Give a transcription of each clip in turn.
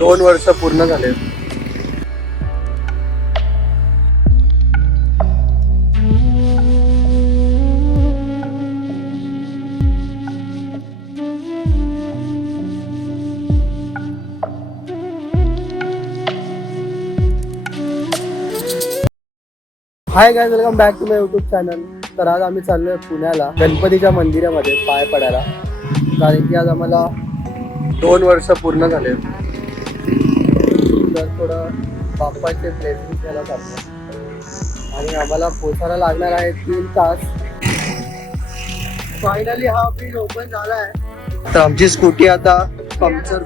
2 वर्ष पूर्ण झाले. Hi guys, welcome back to my YouTube channel. तर आज आम्ही चाललोय पुण्याला गणपतीच्या मंदिरामध्ये पाय पडायला, कारण की आज आम्हाला 2 वर्ष पूर्ण झाले. तर थोडं बाप्पाचे ब्लेसिंग घ्यायला चाललो आणि आम्हाला पोचायला लागणार आहे 3 तास. फायनली हा ब्रिज ओपन झाला आहे. तर आमची स्कूटी आता पंक्चर,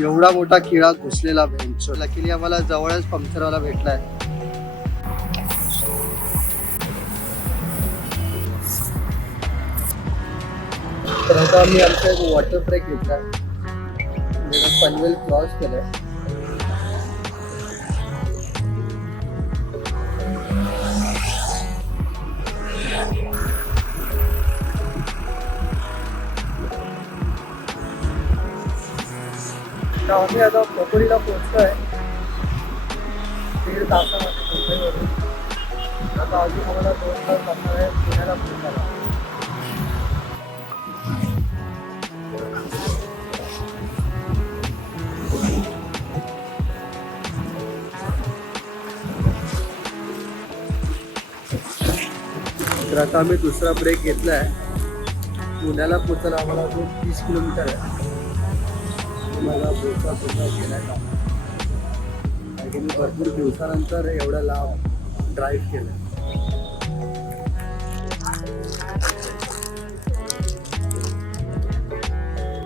एवढा मोठा किडा घुसलेला भेटतो. लकीली आम्हाला जवळच पंक्चरवाला भेटलाय. तर आता आम्ही आमचा एक वॉटर ब्रेक घेतला, पनवेल क्रॉस केलंय. तर आम्ही आता खोपोलीला पोहोचतोय 1.5 तासामध्ये मुंबईवरून. आता अजून आम्हाला 2 तास लागणार आहे पुण्याला पोहोचायला. तर आता आम्ही दुसरा ब्रेक घेतला आहे. पुण्याला पोचायला आम्हाला 30 किलोमीटर आहे. मला ब्रेकचा सुद्धा केला आहे, कारण की मी भरपूर दिवसानंतर एवढं लांब ड्राईव्ह केलं.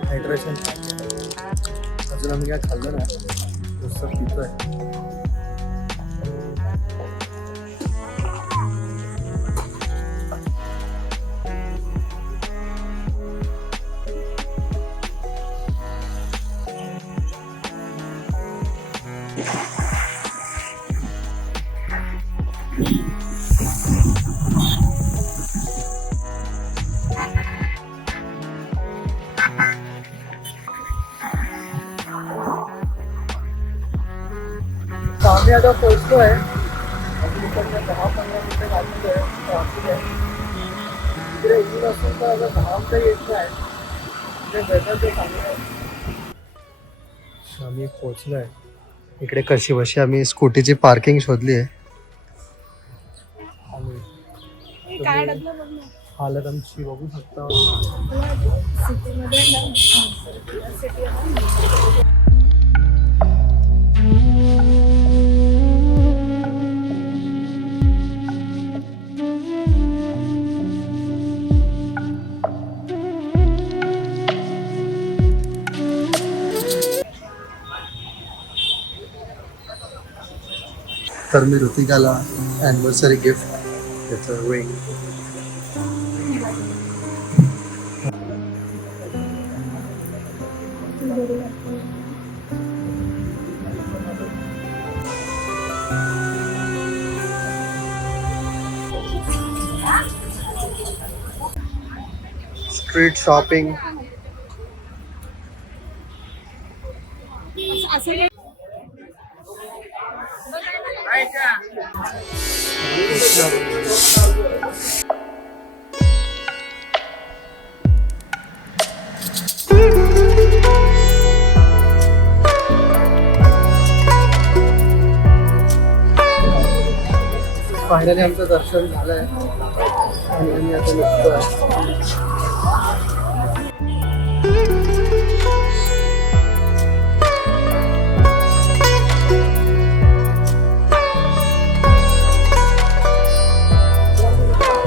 हायड्रेशन अजून आम्ही काय खाल्लं नाही, नुसतं पितोय. आम्ही आता पोहोचतोय. अजून इकडनं 10-15 मिनिटं लागली आहे. ट्रॅफिक आहे इकडे. ऊन असून तर आता घाम तर येत नाही, म्हणजे वेदर ते चांगलं आहे. आम्ही पोहोचलोय इकडे. कशी बशी आम्ही स्कूटीची पार्किंग शोधली आहे. हालत आमची बघू शकता. तर मी ऋतिकाला ॲनिव्हर्सरी गिफ्ट त्याचं रिंग. Street shopping. फायनली आमचं दर्शन झालंय आणि आम्ही आता निघतोय.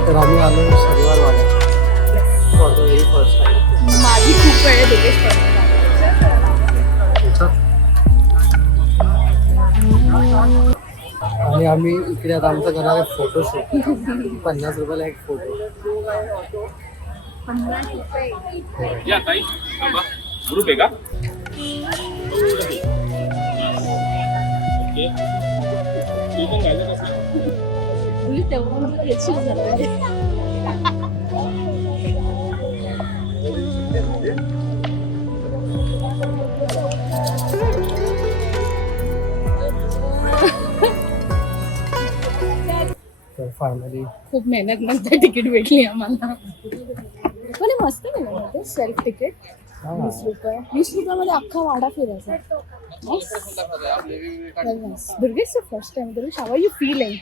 तर आम्ही आलो शनिवार वाला for the very first time. माझी खूप वेळ देतेस आणि आम्ही इकडे आता आमचं करणार आहे फोटोशूट. 50 रुपयाला एक फोटो. या ताई, थांबा. ग्रुप आहे का? ओके. तू पण घालत असेल. तेवढं हेडशूट झालं. फायनली खूप मेहनत नंतर तिकीट भेटली आम्हाला. पण हे मस्त केलं होतं सेल्फ तिकीट. 20 रुपये. 20 रुपयामध्ये अख्खा वाडा फिरायचा. Durgesh first time. Durgesh, how are you feeling?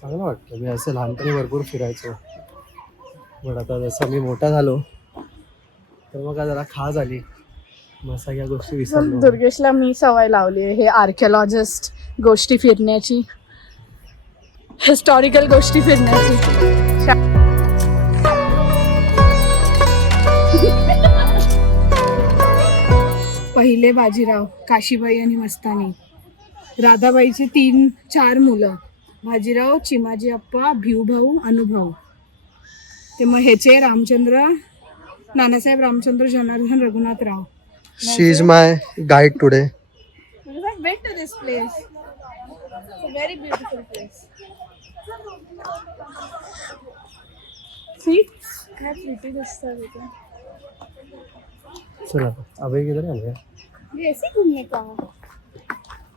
चांगलं वाटतं. मी असं लहानपणी भरपूर फिरायचो, पण आता जसं मी मोठा झालो तर मग जरा खा झाली, मग सगळ्या गोष्टी विसरलो. दुर्गेशला मी सवय लावली आहे हे आर्किओलॉजिस्ट गोष्टी फिरण्याची, हिस्टॉरिकल गोष्टी फिरण्याची. पहिले बाजीराव, काशीबाई आणि मस्तानी, राधाबाईची 3-4 मुलं, बाजीराव, चिमाजी अप्पा, भिवभाऊ, अनुभव. ते मग ह्याचे Ramchandra, Nanasaheb Ramchandra Janardan Raghunathrao. She is my guide today. I've been to this place. It's a very beautiful place. See? काय pretty दिसतं इथे. चला अभय किधर आहे? ये ऐसे घूमने का.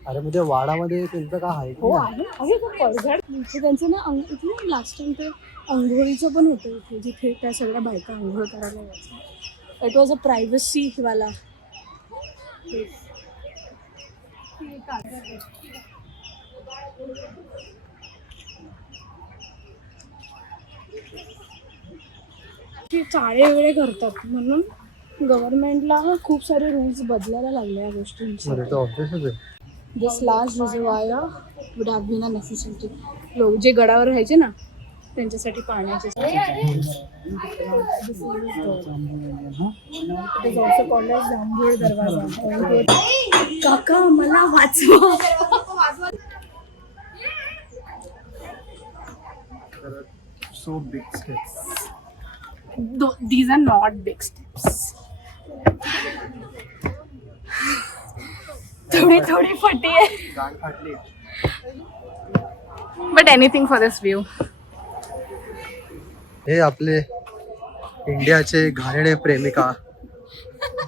अरे म्हणजे वाडामध्ये त्यांचं का आहे हो आहे. अरे तो पडझड इथे त्यांचं ना इथे लास्ट टाइम ते अंघोळीचं पण होतं इथे, जिथे त्या सगळ्या बायका अंघोळ करायला यायच्या. इट वॉज अ प्रायव्हसी वाला. चाळे वगैरे करतात म्हणून गव्हर्नमेंटला खूप सारे रूल्स बदलायला लागले या गोष्टींचे. This last reservoir would have been a necessity. लोक जे गडावर राहायचे ना त्यांच्यासाठी पाण्याचे. जांभूळ दरवाजा. काका मला वाचवा. So big steps. These are not big steps. थोडी फटी आहे. गाठ फाटली. But anything for this view. हे आपले इंडियाचे घाणेरडे प्रेमिका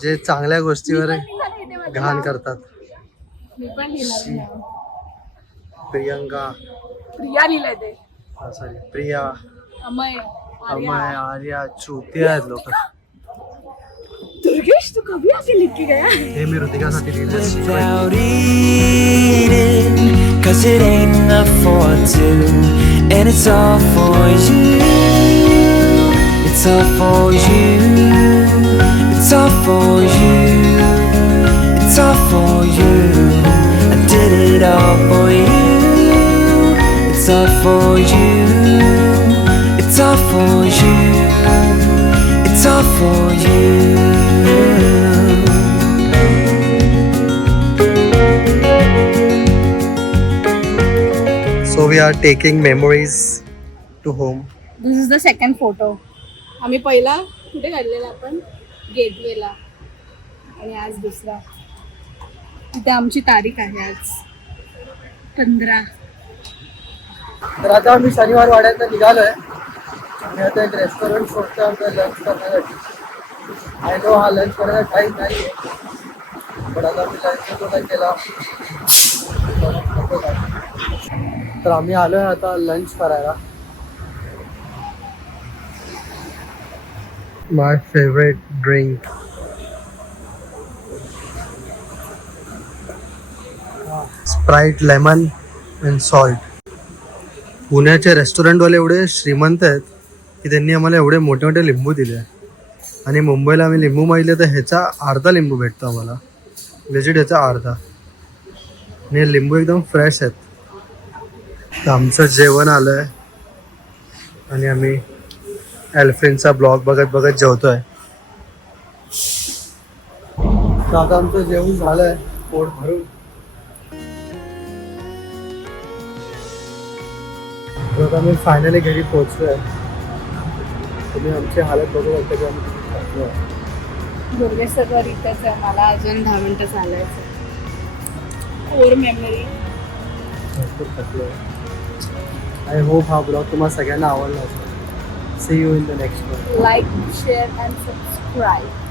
जे चांगल्या गोष्टीवर घाण करतात. मी पण लिहिणार. प्रियंका, प्रिया लिहिलंय ते. सॉरी प्रिया, अमय, अमय, आर्या, चुती आहेत लोक. दुर्गेश तू कभी आके लिख के गया? हे मी ऋतिकासाठी लिहिलं. Without eating, 'cause it ain't enough for two, and it's all for you. It's all for you. It's all for you. It's all for you. I did it all for you. It's all for you. It's all for you. It's all for you. So we are taking memories to home. This is the second photo. आम्ही पहिला कुठे काढलेला आपण? गेटवेला. आणि आज दुसरा. तिथे आमची तारीख आहे आज 15. तर आता आम्ही शनिवार वाड्यात निघालोय आणि आता एक रेस्टॉरंट शोधतो आमचं लंच करण्यासाठी. आय नो हा लंच करण्याचा टाईम नाही आहे, पण आता मी लंच तो नाही केला. तर आम्ही आलोय आता लंच करायला. My favourite drink Sprite lemon and salt. पुण्याचे रेस्टॉरंटवाले एवढे श्रीमंत आहेत की त्यांनी आम्हाला एवढे मोठे मोठे लिंबू दिले. आणि मुंबईला आम्ही लिंबू मागितले तर ह्याचा अर्धा लिंबू भेटतो आम्हाला, लेजिट ह्याचा अर्धा. आणि हे लिंबू एकदम फ्रेश आहेत. तर आमचं जेवण आलं आहे आणि आम्ही एल्फ्रिनचा ब्लॉग बघत बघत जेवतोय. तर आता आमचं जेवण झालं आहे पोट भरून. तर आता आम्ही फायनली घरी पोहोचलोय. तुम्ही आमची हालत बघू शकता की आम्ही किती थकलो आहे. दुर्गेश सगळं इथंच आहे. मला अजून 10 मिनिटं चालायचं. Core memory. भरपूर थकलो आहे. आय होप हा ब्लॉग तुम्हाला सगळ्यांना आवडला असेल. See you in the next one. Like, share and subscribe.